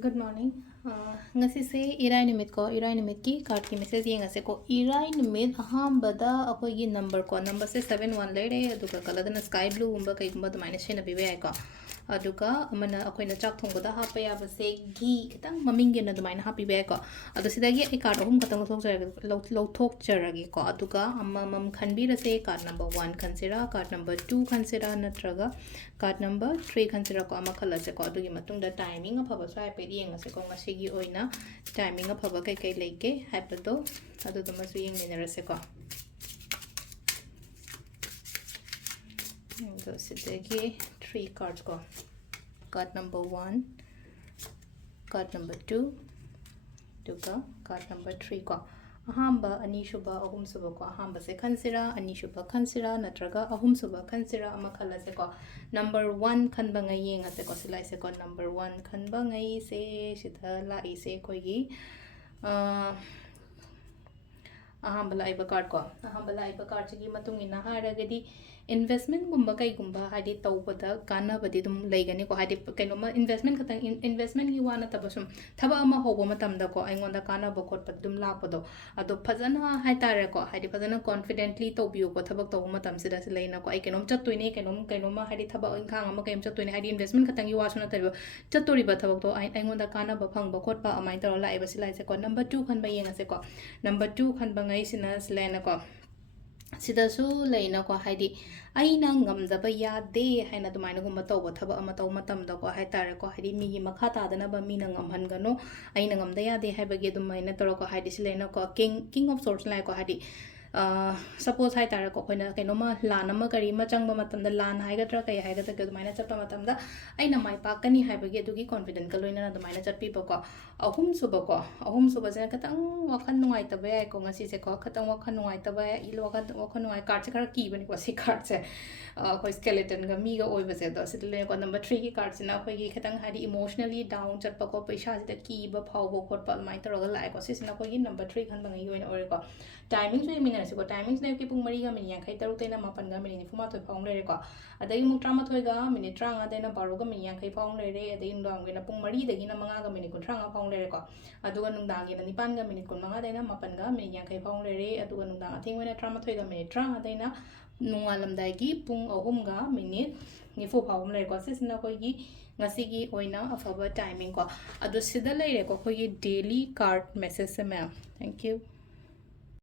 Good morning. Ngasi se irai nimit ko irai nimit ki card ki message yenga se ko irai nimit aham bada akoi gi number se 71 lere aduga kaladana sky blue umba kai gumba to minus shena bibe ai ko aduga amana akoi na chak thong bada hapa ya base gi kitang maming ge na do maina happy be ko adu sida gi ai card hum khatang thok jara lo thok jara gi ko aduga amma mam khanbi ra se card number 1 consider card number 2 consider natraga card number 3 consider ko ama khala se ko adugi matung da timing afaba so ai pe yenga se ko ngasi gi oina timing afaba kai kai leke haipado adu dama su yeng minera se ko so sidagi 3 cards ko card number 1 card number 2 duga card number 3 ko ahamba ani shuba ahum suba ko ahamba se khansira ani shuba khansira natraga ahum suba khansira ama khala se ko number 1 khanba ngai yenga se ko silai se ko number 1 khanba ngai se sida la I se koi gi ahamba la iba card ko ahamba la iba card gi matung ina haragadi investment gumba kai gumba hadi tawbada kana badi dum leigani ko hadi kainoma investment khatang investment gi wana tabasum thaba ama hobo matam da ko aingonda kana ba khot pat dum lakpado ado phajana hai tare ko hadi phajana confidently tawbiu ko thabak taw matam sida se leina ko ai kainom chattoine kainoma hadi thaba inkhang ama kaim chattoine hadi investment khatang gi wasuna tabi chattori ba thabak to aingonda kana ba phang ba khot pa amai tar lai ba silai se ko number 2 khan ba yenga se ko number 2 khan ba ngai sina slena ko sidasu leina ko haidi aina ngamdaba yade haina dumaina gumba tawba thaba ama taw matam da ko haitare ko haidi mi gi makha ta dana ba mi na ngamhan gano aina ngamda yade haibage dumaina toro ko haidi sileina ko king of swords lai ko haidi suppose hai tara ko khoina kainoma lan ama kari ma changba matam da lan hai gatra kai hai gatra dumaina chappa matam da aina mai pa kani haibage dugi confident ka loina na dumaina chappi pa ko ahum suba ja katang wakhan nungai ta ba ko ngasi se ko katang wakhan nungai ta ba il wakhan nungai card se kara ki bani ko se card se ko skeleton ga mi ga oi ba se do sidle ko number 3 ki card sina ko gi katang hari emotionally down chappa ko paisa se da ki ba phau bo khot pa mai tar ga lai ko se sina ko gi number 3 khan ba ngai oina ore ko timing so mina se ko timings ne ki pung mari ga min yang khai taru te na mapan ga min ni fuma to phang le ko adai mu trama thoi ga min 30 de na baru ga min yang khai phang le re adai ndang ge na pung mari de gi na manga ga min 30 phang le ko aduga nungdang gi na nipan ga min 15 de na mapan ga min yang khai phang le re aduga nungdang athing wena trama thoi ga min 30 de na nungalam dai gi pung ahum ga minute ni fu phang le ko sisna ko gi ngasigi oina afaba timing ko adu sida le re ko ko gi daily card message se ma'am thank you